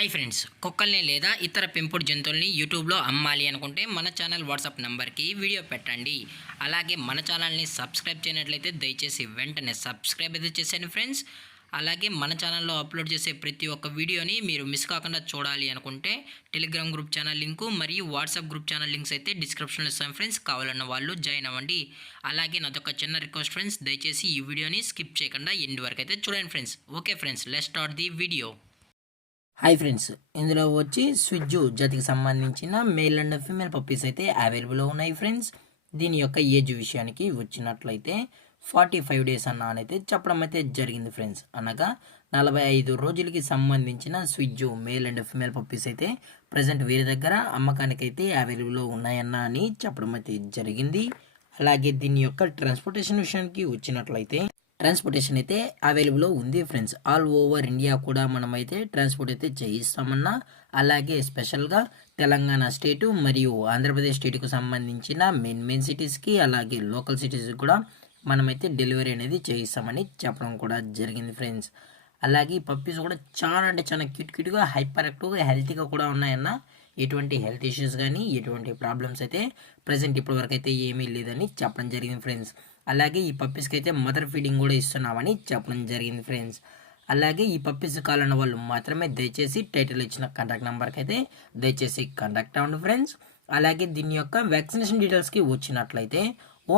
Hi friends, కుక్కల్ని లేదా ఇతర పెంపుడు జంతువుల్ని యూట్యూబ్లో అమ్మాలి అనుకుంటే మన ఛానల్ వాట్సాప్ నెంబర్కి వీడియో పెట్టండి. అలాగే మన ఛానల్ని సబ్స్క్రైబ్ చేయనట్లయితే దయచేసి వెంటనే సబ్స్క్రైబ్ అయితే చేసేయండి ఫ్రెండ్స్. అలాగే మన ఛానల్లో అప్లోడ్ చేసే ప్రతి ఒక్క వీడియోని మీరు మిస్ కాకుండా చూడాలి అనుకుంటే టెలిగ్రామ్ గ్రూప్ ఛానల్ లింకు మరియు వాట్సాప్ గ్రూప్ ఛానల్ లింక్స్ అయితే డిస్క్రిప్షన్లో ఇస్తాను ఫ్రెండ్స్. కావాలన్న వాళ్ళు జాయిన్ అవ్వండి. అలాగే నాదొక చిన్న రిక్వెస్ట్ ఫ్రెండ్స్, దయచేసి ఈ వీడియోని స్కిప్ చేయకుండా ఎండ్ వరకు అయితే చూడండి friends. Okay friends, let's start the video. Hi friends, ఇందులో వచ్చి స్విజ్జు జాతికి సంబంధించిన మేల్ అండ్ ఫీమేల్ పప్పీస్ అయితే అవైలబుల్ ఉన్నాయి ఫ్రెండ్స్. దీని యొక్క ఏజ్ విషయానికి వచ్చినట్లయితే 45 డేస్ అయితే చెప్పడం అయితే జరిగింది ఫ్రెండ్స్. అనగా 45 రోజులకి సంబంధించిన స్విజ్జు మేల్ అండ్ ఫీమేల్ పప్పీస్ అయితే ప్రజెంట్ వీరి దగ్గర అమ్మకానికి అయితే అవైలబుల్ ఉన్నాయని చెప్పడం అయితే జరిగింది. అలాగే దీని యొక్క ట్రాన్స్పోర్టేషన్ విషయానికి వచ్చినట్లయితే ట్రాన్స్పోర్టేషన్ అయితే అవైలబుల్ ఉంది ఫ్రెండ్స్. ఆల్ ఓవర్ ఇండియా కూడా మనమైతే ట్రాన్స్పోర్ట్ అయితే చేయిస్తామన్నా. అలాగే స్పెషల్గా తెలంగాణ స్టేటు మరియు ఆంధ్రప్రదేశ్ స్టేట్కు సంబంధించిన మెయిన్ సిటీస్కి అలాగే లోకల్ సిటీస్కి కూడా మనమైతే డెలివరీ అనేది చేయిస్తామని చెప్పడం కూడా జరిగింది ఫ్రెండ్స్. అలాగే ఈ పప్పీస్ కూడా చాలా అంటే చాలా క్యూట్గా హైపర్ యాక్టివ్గా హెల్తీగా కూడా ఉన్నాయన్న. ఎటువంటి హెల్త్ ఇష్యూస్ కానీ ఎటువంటి ప్రాబ్లమ్స్ అయితే ప్రజెంట్ ఇప్పటివరకు అయితే ఏమీ లేదని చెప్పడం జరిగింది ఫ్రెండ్స్. అలాగే ఈ పప్పీస్కి అయితే మదర్ ఫీడింగ్ కూడా ఇస్తున్నామని చెప్పడం జరిగింది ఫ్రెండ్స్. అలాగే ఈ పప్పీస్ కావాలన్న వాళ్ళు మాత్రమే దయచేసి టైటిల్ ఇచ్చిన కాంటాక్ట్ నెంబర్కి అయితే దయచేసి కాంటాక్ట్ అవ్వండి ఫ్రెండ్స్. అలాగే దీని యొక్క వ్యాక్సినేషన్ డీటెయిల్స్కి వచ్చినట్లయితే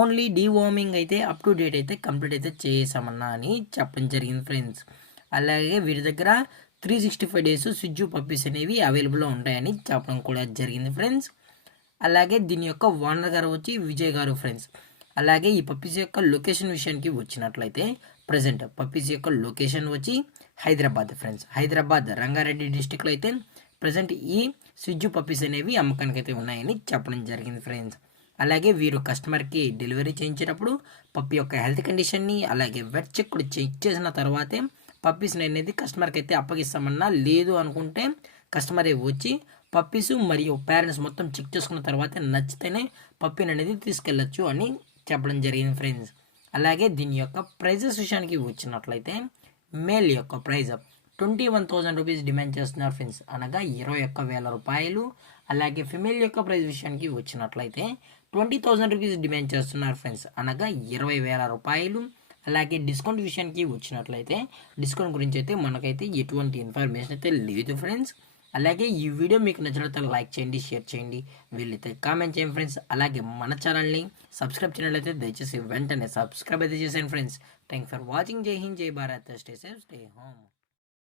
ఓన్లీ డీవార్మింగ్ అయితే అప్ టు డేట్ అయితే కంప్లీట్ అయితే చేసామన్నా అని చెప్పడం జరిగింది ఫ్రెండ్స్. అలాగే వీరి దగ్గర 365 డేస్ స్విజ్జు పప్పీస్ అనేవి అవైలబుల్లో ఉంటాయని చెప్పడం కూడా జరిగింది ఫ్రెండ్స్. అలాగే దీని యొక్క ఓనర్ గారు వచ్చి విజయ్ గారు ఫ్రెండ్స్. అలాగే ఈ పప్పీస్ యొక్క లొకేషన్ విషయానికి వచ్చినట్లయితే ప్రజెంట్ పప్పీస్ యొక్క లొకేషన్ వచ్చి హైదరాబాద్ ఫ్రెండ్స్. హైదరాబాద్ రంగారెడ్డి డిస్టిక్లో అయితే ప్రజెంట్ ఈ స్విజ్జు పప్పీస్ అనేవి అమ్మకానికి అయితే ఉన్నాయని చెప్పడం జరిగింది ఫ్రెండ్స్. అలాగే వీరు కస్టమర్కి డెలివరీ చేయించేటప్పుడు పప్పీ యొక్క హెల్త్ కండిషన్ని అలాగే వెట్ చెక్ కూడా చెక్ చేసిన తర్వాతే పప్పీస్ని అనేది కస్టమర్కి అయితే అప్పగిస్తామన్నా. లేదు అనుకుంటే కస్టమరే వచ్చి పప్పీస్ మరియు పేరెంట్స్ మొత్తం చెక్ చేసుకున్న తర్వాత నచ్చితేనే పప్పీని అనేది తీసుకెళ్ళచ్చు అని చెప్పడం జరిగింది ఫ్రెండ్స్. అలాగే దీని యొక్క ప్రైజెస్ విషయానికి వచ్చినట్లయితే మేల్ యొక్క ప్రైజ్ 21,000 రూపీస్ డిమాండ్ చేస్తున్నారు ఫ్రెండ్స్, అనగా 21,000 రూపాయలు. అలాగే ఫిమేల్ యొక్క ప్రైజ్ విషయానికి వచ్చినట్లయితే 20,000 రూపీస్ డిమాండ్ చేస్తున్నారు ఫ్రెండ్స్, అనగా 20,000 రూపాయలు. అలాగే డిస్కౌంట్ విషయానికి వచ్చినట్లయితే డిస్కౌంట్ గురించి అయితే మనకైతే ఎటువంటి ఇన్ఫర్మేషన్ అయితే లేదు ఫ్రెండ్స్. అలాగే ఈ వీడియో మీకు నచ్చినట్లయితే లైక్ చేయండి, షేర్ చేయండి, వీళ్ళైతే కామెంట్ చేయండి ఫ్రెండ్స్. అలాగే మన ఛానల్ని సబ్స్క్రైబ్ చేయనట్లయితే దయచేసి వెంటనే సబ్స్క్రైబ్ అయితే చేసేయండి ఫ్రెండ్స్. Thank for watching. జై హింద్, జై Bharat, stay safe, stay home.